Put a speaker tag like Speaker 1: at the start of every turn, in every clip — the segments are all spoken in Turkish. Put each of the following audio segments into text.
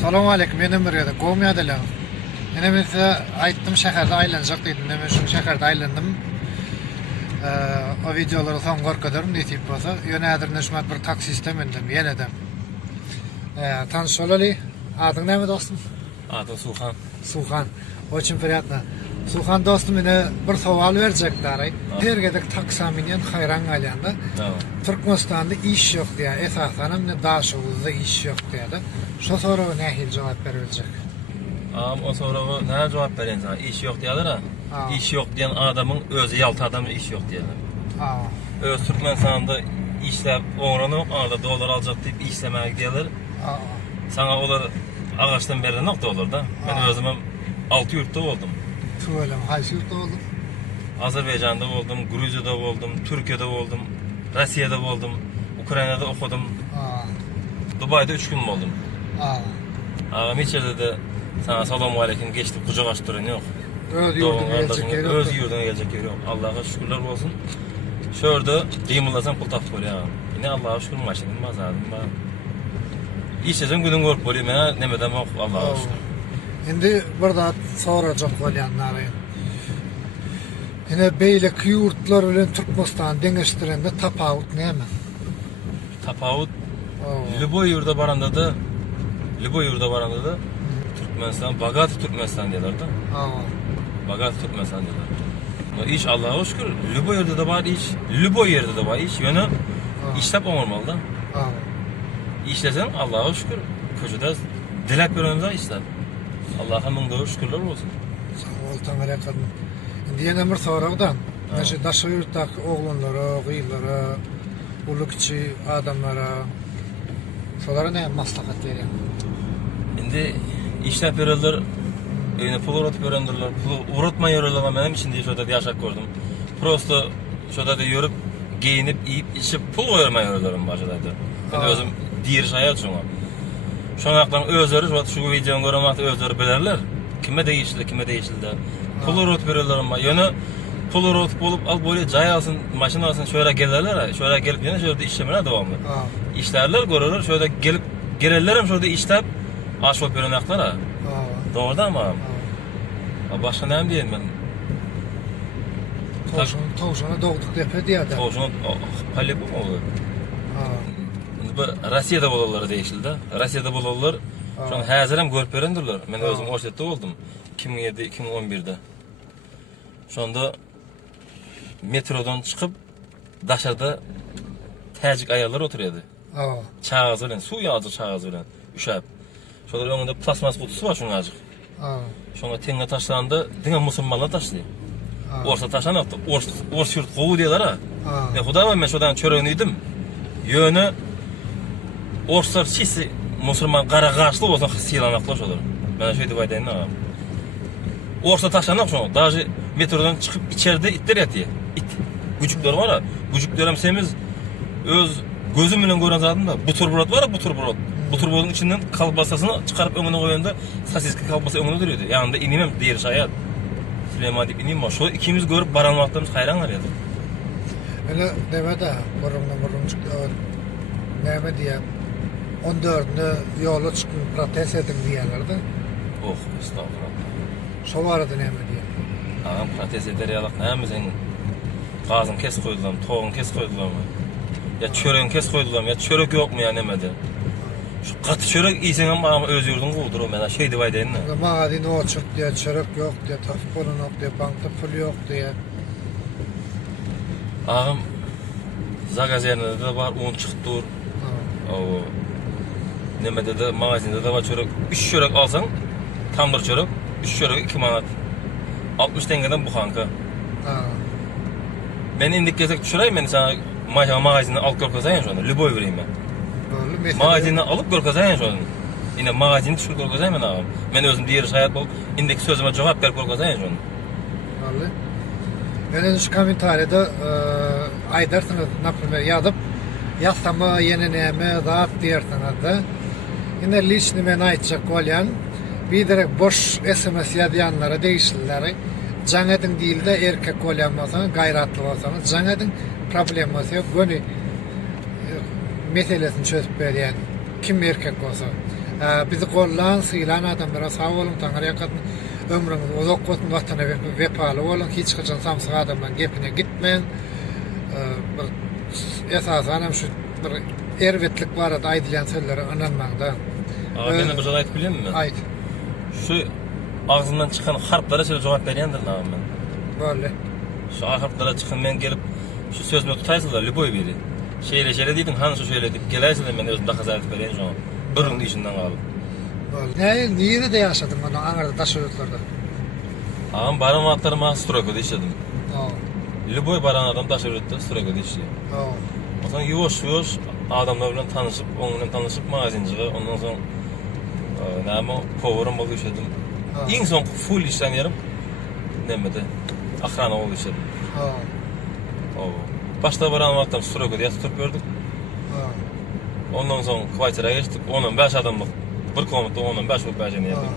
Speaker 1: Salamu aleyküm, benim bir yerde, Gomiya da lan. Yine ben size aytdım şehirde aylanacak dedim, ben şu şehirde aylandım. Ee, o videoları son korkuyorum, ne tip olsa. Yönedir neşmet bir taksi istemendim, yeledim. Ee, tanış olalı, adın ne mi dostum?
Speaker 2: Adım Suhan.
Speaker 1: Suhan. Очень приятно. Suhan dostum yine bir saval verecekler. Hergedek taksaminen hayran galyanda.
Speaker 2: Tamam.
Speaker 1: Türkmenistan'da iş yok diye esasen hem de Daşoğlu'da iş yok diye de. Şu soruya ne hil cevap verecek?
Speaker 2: Ağam o ne cevap vereyim sana? İş yok.
Speaker 1: Aa.
Speaker 2: İş yok diyen adamın özü yaltı adamın iş yok diyorlar.
Speaker 1: Aa,
Speaker 2: Öz Türkmenistan'da işlep oğranıp arada dolar alacak deyip işlemeye gidiyorlar.
Speaker 1: aa,
Speaker 2: Sana olar ağaçtan beri nokta olur da.
Speaker 1: Aa.
Speaker 2: özümüm altı yurtta oldum.
Speaker 1: Tuvalem haysiyet oldum.
Speaker 2: Azerbaycan'da oldum, Gruzya'da oldum, Türkiye'de oldum, Rusya'da oldum, Ukrayna'da okudum,
Speaker 1: Aa,
Speaker 2: Dubai'de üç gün oldum. Ağam hiç yerde de sana selamu aleyküm geçti kucak açtırın yok.
Speaker 1: Öz yurduna gelecek
Speaker 2: kardeşine,
Speaker 1: yeri
Speaker 2: öz
Speaker 1: yok.
Speaker 2: yurduna gelecek yeri yok. Allah'a şükürler olsun. Şurada kıyımlasan pul tapıp oluyor ağam. Yine Allah'a şükür maşinim bazadım ben. İşsizim günün görüp oluyor. Mena nemeden bak Allah'a şükür.
Speaker 1: Şimdi burada soracak olyanları. Yine beyle kıyurtlar ile Türkmenistan dengeştirende tapavut ne mi?
Speaker 2: Tapavut
Speaker 1: Oo.
Speaker 2: Lübo yurda baranda da Lübo yurda baranda da Türkmenistan, Bagat Türkmenistan diyorlar da.
Speaker 1: Aa,
Speaker 2: Bagat Türkmenistan diyorlar. İş Allah'a şükür. Lübo yerde de var iş. Lübo yerde de var iş. Yönü işlep olmalı da.
Speaker 1: aa.
Speaker 2: İşlesen Allah'a şükür. Köşede dilek vermemize işler. Allah'a min doğru şükürler olsun.
Speaker 1: Sağ ol tamam kadın. Şimdi yine bir sorudan. Mesela daşı yurttaki oğlanlara, kıyılara, ulukçu adamlara, şolara ne maslahat veriyor?
Speaker 2: Şimdi işlep verirler. Yani pul uğratıp verendirler. Pul uğratma yürürler ama benim için diye şurada yaşak gördüm. Prosto şurada da yürüp giyinip yiyip içip pul koyurma yürürlerim başladı. Ben özüm diğer şayet şuna. Şonakların özleri şu videonu göremekte özleri bilerler. Kime değişildi, kime değişildi. Pul uğratıp verirler pul uğratıp olup al böyle cay alsın, maşın alsın şöyle gelirler. Şöyle gelip yine şöyle işlemine devamlı. İşlerler görürler şöyle gelip gelirlerim şurada işlep aşıp verenekler ha.
Speaker 1: aa,
Speaker 2: Doğru da ama başka ne diyeyim ben?
Speaker 1: Tavşan, tavşana doğduk depe diye de.
Speaker 2: Tavşan palle bu mu olur?
Speaker 1: Aa,
Speaker 2: Şimdi bu Rusya'da bolaları değişildi. Rusya'da bolalar şu an hazır hem görüp verendirler. Ben özüm Orset'te oldum. 2007-2011'de. Şu anda metrodan çıkıp daşarda təcik ayarlar oturuyordu.
Speaker 1: aa,
Speaker 2: Çağız bilen, su yağcı çağız bilen. Üşəb. Şöyle önünde plasmas kutusu var şunun acık.
Speaker 1: aa,
Speaker 2: Şuna tenge taşlarında dine musulmanlar taşlıyor.
Speaker 1: aa,
Speaker 2: Orsa taşan attı. Ors, ors yurt kovu diyorlar ha. Ne huda ben şuradan çöreğiniydim. Yönü Orslar çisi musulman kara karşılı olsa silanaklar olur. Ben şey divay deyin ağam. Orsa taşlanak şunu. Daha metrodan çıkıp içeride itler yatıyor. İt. Gücükler var ha. Gücüklerim semiz öz gözüm bilen gören zaten da buterbrot var ya buterbrot. Buterbrodun içinden kalbasasını çıkarıp önüne koyanda sasiski kalbasa önüne duruyordu. Yanında ineyim diğer şayet. Süleyman deyip ineyim var. Şu ikimiz görüp baranmaklarımız hayran var ya.
Speaker 1: Öyle deme de burunlu burunçuk neme diye 14'ünü yola çıkın protest edin diyorlardı.
Speaker 2: Oh estağfurullah.
Speaker 1: Şu vardı neme diye.
Speaker 2: Ağam patates eder yalak ne sen? Gazın kes koydular mı? Toğun kes koydular mı? Ya çöreğin kes koydular mı? Ya çörek yok mu ya nemedi? Şu katı çörek iyisen ama öz yurdun kovdur o mesela şey divay deyin ne?
Speaker 1: Mağadi ne çık diye, çörek yok diye, tafikonu yok diye, bankta pul yok diye.
Speaker 2: Ağam Zagaz yerinde de var un çıktı. O nemede de magazinde de var çörek. 3 çörek alsan tandır çörek. 3 çörek 2 manat. 60 tengeden bu kanka.
Speaker 1: ha,
Speaker 2: Ben indik gezek düşüreyim ben sana ma- magazinden alıp gör kazayın şu anda. Lüboy vereyim ben.
Speaker 1: böyle mesele.
Speaker 2: Magazinden alıp gör kazayın şu anda. Yine magazini düşür gör kazayın ben ağam. Ben özüm diğer hayat bol. İndeki sözüme cevap ver gör kazayın şu anda.
Speaker 1: Vallahi. Ben şu komentarda e, aydarsınız, например, yazıp yazsama yeni neme zat diyersiniz de. Yine личный men aytacak olan bir direkt boş SMS yazanlara değişirler. Canedin değil de erkek olan olsanız, gayratlı olsanız, canedin problem olsa yok. Gönü e, meselesini çözüp veren kim erkek olsa. Ee, bizi kollan, sıylan adamlara sağ olun, tanrı yakatın, ömrümüz uzak olsun, vatana ve vepalı olun, hiç kaçan samsık adamdan gepine gitmeyin. Ee, bir esasen hem şu bir ervetlik var adı aydilen sözleri
Speaker 2: ben bir şey aytып bileyim mi?
Speaker 1: Ayt,
Speaker 2: Şu ağzından çıkan harflara şöyle cevap berendir lan ben.
Speaker 1: böyle.
Speaker 2: Şu harflara çıkan men gelip şu sözümü tutaysınlar Lüboy biri. Şeyle şeyle deydin han şu şöyle deyip gelersin men özüm daha zaret bereyim şu an. Birinin işinden kalıp.
Speaker 1: Ne, niyeri de yaşadın onu Ankara'da taş öğütlerde.
Speaker 2: Ağam baran atlarıma Stroko'da işledim.
Speaker 1: Oo,
Speaker 2: Lüboy baran adam taş öğretti Stroko'da işliyor. O zaman yuvaş yuvaş adamlar bilen tanışıp, onunla tanışıp magazinciga, ondan sonra soň full işlen yerim. Nemede? Ahrana bolup işledim.
Speaker 1: oo,
Speaker 2: O. Başta wagtda Stroko'da ýatyp turup gördük. Ondan soň Kuvaytara geçtik. Onun 5 adamlyk bir komitda onun 5 bolup bäjeni ýerdik.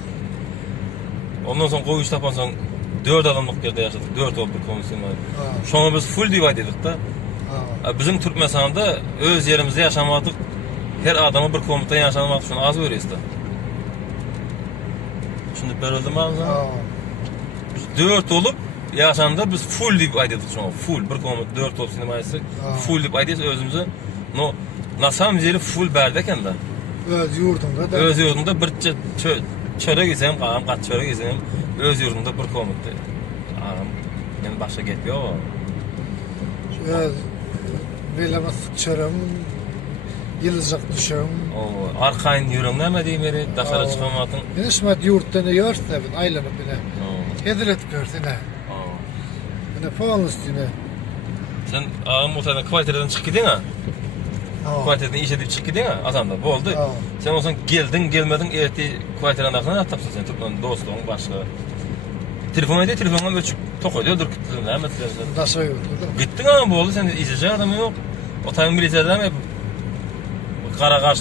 Speaker 2: Ondan soň goýuş tapan soň 4 adamlyk ýerde ýaşadyk. 4 bolup bir komisyon var.
Speaker 1: oo,
Speaker 2: Şoňa biz full diýip aýdyk da. Bizim Türkmensanda öz yerimizde yaşamadık. Her adamı bir komutan yaşamak için az öğreyiz da. Şimdi berildi mi ağzına?
Speaker 1: Oo,
Speaker 2: Biz dört olup yaşanda biz full deyip aydedik şu an. Full. Bir komut dört olup sinemayısı.
Speaker 1: Ha.
Speaker 2: Full deyip aydedik özümüzü. No, nasam yeri full berdeken da.
Speaker 1: öz yurdunda da.
Speaker 2: Öz yurdumda bir çöre gitsem, ağam kat çöre gitsem, öz yurdumda bir komut deyip. Ağam, men başka getmiyor o.
Speaker 1: öz bilemez çörüm, yılızık düşüm.
Speaker 2: O arkayın yürüm näme diýim beri, daşara
Speaker 1: Ha.
Speaker 2: çıkamatın.
Speaker 1: Ben işmet yurttan yört da ben aylanıp bile.
Speaker 2: O.
Speaker 1: Hediret görsün ha.
Speaker 2: o.
Speaker 1: Bana puan üstüne.
Speaker 2: Sen ağam otaydan kvartiradan çık gidin ha. Kvartiradan iş edip çık gidin ha. Adamda boldu.
Speaker 1: Ha.
Speaker 2: Sen olsan geldin gelmedin erti kvartiradan akına atapsın sen tutman dostun başka. Telefon edip telefondan ölçüp tokoydu ha mesela.
Speaker 1: Daşa yurtunda.
Speaker 2: Gittin ama boldu sen izleyecek adam yok. Otayın militerden hep kara karşı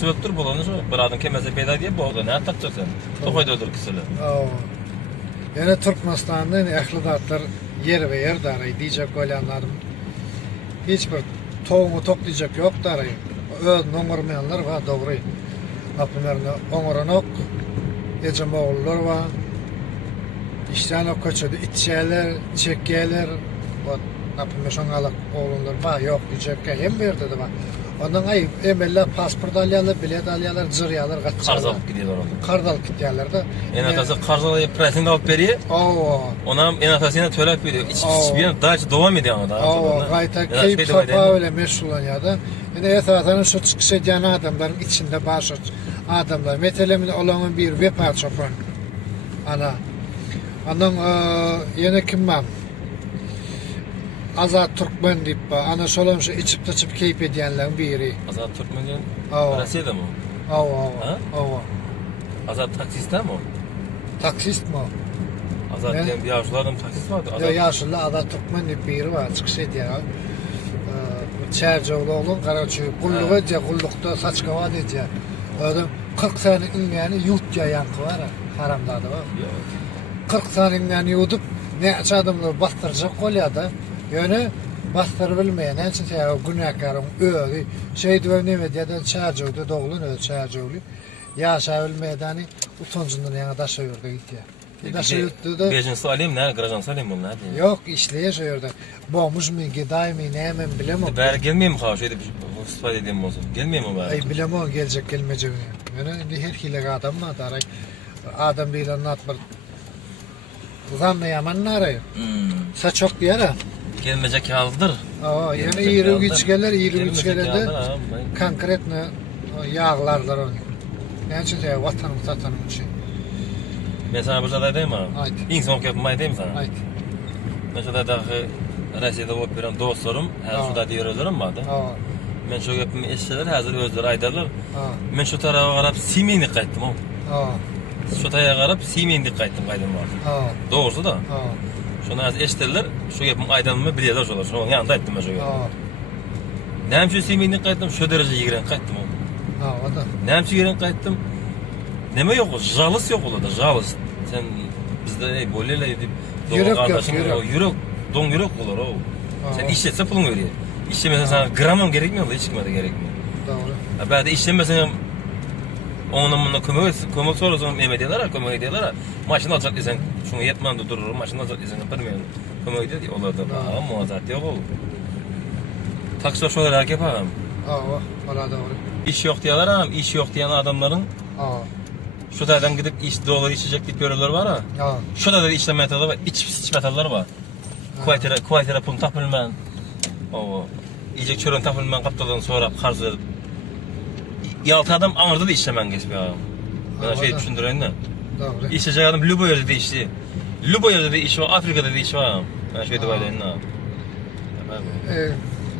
Speaker 2: öttür bulanı şu. Bir adam kemeze peyda diye boldu. Ne atacak sen? Tokoydu öldürküsüyle.
Speaker 1: Oo. Yine Türkmenistan'da ehli datlar yer ve yer daray diyecek olanlarım. Hiçbir tohumu toplayacak yok daray. Öz nomurmayanlar var doğru. Apınlarına onuranok, Ecem oğullar var. İşten o köçödü itçeler, çekkeler, o napımı şoňalak oğlunlar var yok diyecek hem verdi de var. Ondan ay emelle pasport alyalar, bilet alyalar, zıryalar,
Speaker 2: Karz
Speaker 1: kaççalar.
Speaker 2: alıp gidiyorlar onda.
Speaker 1: Kardal gitýärler da.
Speaker 2: En atası karz alıp presini alıp veriyor.
Speaker 1: Oo.
Speaker 2: Ona en atasına tölep veriyor. İç bir daha devam ediyor ama daha.
Speaker 1: Oo, gayta
Speaker 2: da
Speaker 1: keyif sopa
Speaker 2: var
Speaker 1: öyle meşgul ya Yine esasen şu çıkış eden adamların içinde başı adamlar. Metelemin olanın bir vepa çopan. Ana. Anın e, yine kim var? Azat Türkmen deyip. Ana şolan şu içip taçıp keyif edenlerin biri.
Speaker 2: Azat Türkmen'den
Speaker 1: Oo.
Speaker 2: Rusya'da mı?
Speaker 1: oo,
Speaker 2: Ha?
Speaker 1: oo.
Speaker 2: Azat taksiste mi?
Speaker 1: Taksist mi?
Speaker 2: Azat diyen bir yavrulardan taksist vardı.
Speaker 1: Ya
Speaker 2: Azat
Speaker 1: yaşlı Azat Türkmen deyip biri var. Çıkış ediyor. Ee, Çercoğlu oğlun Karaçı. Kulluğu
Speaker 2: Ha.
Speaker 1: diye kullukta saç kava diye. Öyle 40 sene ingeni yut diye yankı var. ha, Haramda da var.
Speaker 2: Yok.
Speaker 1: 40 sene ingeni yutup ne adamları bastıracak oluyor da. Yani bastır bilmeyen ne için ya günahkarın şey diyor ne mi diye Çercoğlu doğulun öyle Çercoğlu. Yaşa bilmeyeni utancından yana gidiyor. Daşa yurtta da
Speaker 2: Bejinsi alayım ne? Grajan salayım bunu ne?
Speaker 1: Yok işleyiş orada. Bomuş mu giday mı ne hemen bilemem.
Speaker 2: Bari gelmeyeyim mi Şeyde bir istifade edeyim olsun. Gelmeyeyim mi bari?
Speaker 1: Ay bilemem gelecek gelmeyecek. Yani her hile adam mı atarak adam bir anlat bir Zanne yaman narayı.
Speaker 2: Hmm.
Speaker 1: Sa çok ha.
Speaker 2: Gelmeyecek haldır.
Speaker 1: Aa, yani
Speaker 2: Gelmeyecek
Speaker 1: iyiri
Speaker 2: haldır.
Speaker 1: güçgeler, iyiri
Speaker 2: Gelmeyecek
Speaker 1: güçgelerde
Speaker 2: haldır ha, ben-
Speaker 1: konkret ne yağlarlar onu. Ne için ya vatanım satanım için.
Speaker 2: Ben sana bir diyeyim mi?
Speaker 1: Ayt.
Speaker 2: İnsan okuyup diyeyim sana.
Speaker 1: Ayt.
Speaker 2: Mesela dahi Rusya'da olup bilen dostlarım, her
Speaker 1: Ha.
Speaker 2: şurada diyorlarım vardı.
Speaker 1: Aa,
Speaker 2: Men şu yapımı eşler hazır özleri aydarlar.
Speaker 1: aa,
Speaker 2: Men şu tarafa qarab simeni qaytdim o.
Speaker 1: aa,
Speaker 2: Şu tarafa qarab simeni qaytdim qaydım var.
Speaker 1: aa,
Speaker 2: Doğrusu da.
Speaker 1: aa,
Speaker 2: Şonda az eşittirler, şu yapım aydanımı bilirler şolar. Şonun yanında ettim ben şu yapım. Nemçü Simi'nden kayttım, şu derece yigiren kayttım.
Speaker 1: Ha, o da.
Speaker 2: Nemçü yigiren kayttım. Neme yok, jalız yok olada, jalız. Sen bizde ey boleyle deyip
Speaker 1: yürek
Speaker 2: kardeşim yok, yürek, don yürek olur o. Sen işletse pulun veriyor. İşlemesen sana gramam gerekmiyor da hiç kimede gerekmiyor.
Speaker 1: Doğru.
Speaker 2: Ha, ben de işlemesen onun bunda kömek etsin. Kömek sorarsan Mehmet ediyorlar, kömek ediyorlar. Maşını alacak desen, şunu yetmende durur, maşını alacak desen bilmiyorum. Ediyor diye, onlar da ama muazzat yok ol. Taksi şöyle hareket yapalım.
Speaker 1: Aa, ola doğru.
Speaker 2: İş yok diyorlar ama iş yok diyen adamların
Speaker 1: Aa,
Speaker 2: şu taraftan gidip iş dolar içecek deyip görürler var ha.
Speaker 1: aa.
Speaker 2: Şu da işlem metodu var, iç iç metodları var. Kuvaytere, kuvaytere pun tapılman. O iyice çörün tapılman kaptadan sonra karşı edip Yaltı adam anırdı da işlemen geçmiyor abi. Ben
Speaker 1: Ha,
Speaker 2: şey düşündüreyim de.
Speaker 1: Doğru.
Speaker 2: İşecek adam Lubo yerde de işti. Lubo yerde de iş var, Afrika'da da iş var. Ben şey duvardayım da.
Speaker 1: Ee,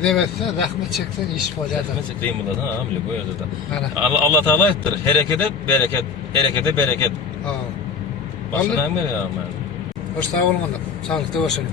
Speaker 1: demezse rahmet çeksen iş oladı.
Speaker 2: Mesela kıyım buladın ha, Lubo yerde de. Allah, Allah Teala ettir. Harekete bereket, harekete bereket.
Speaker 1: Vallahi-
Speaker 2: ne mi ya ben?
Speaker 1: Hoş sağ olun. Sağlıkta olsun.